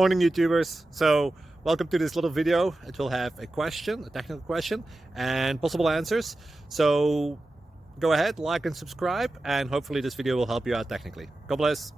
Morning YouTubers. So welcome to this little video. It will have a question, a technical question, and possible answers. So go ahead, like and subscribe, and hopefully this video will help you out technically. God bless.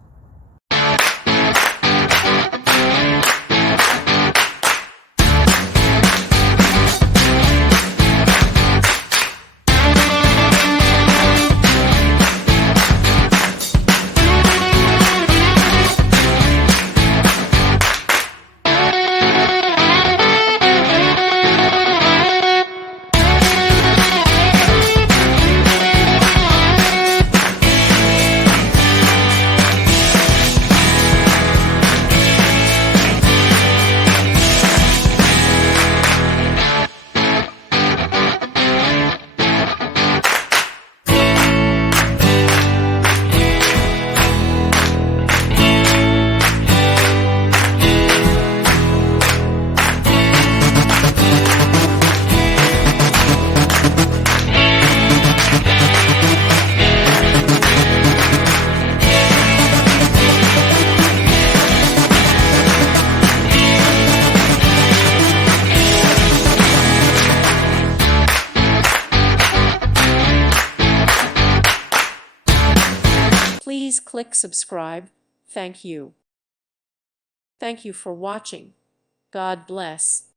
Please click subscribe. Thank you. Thank you for watching. God bless.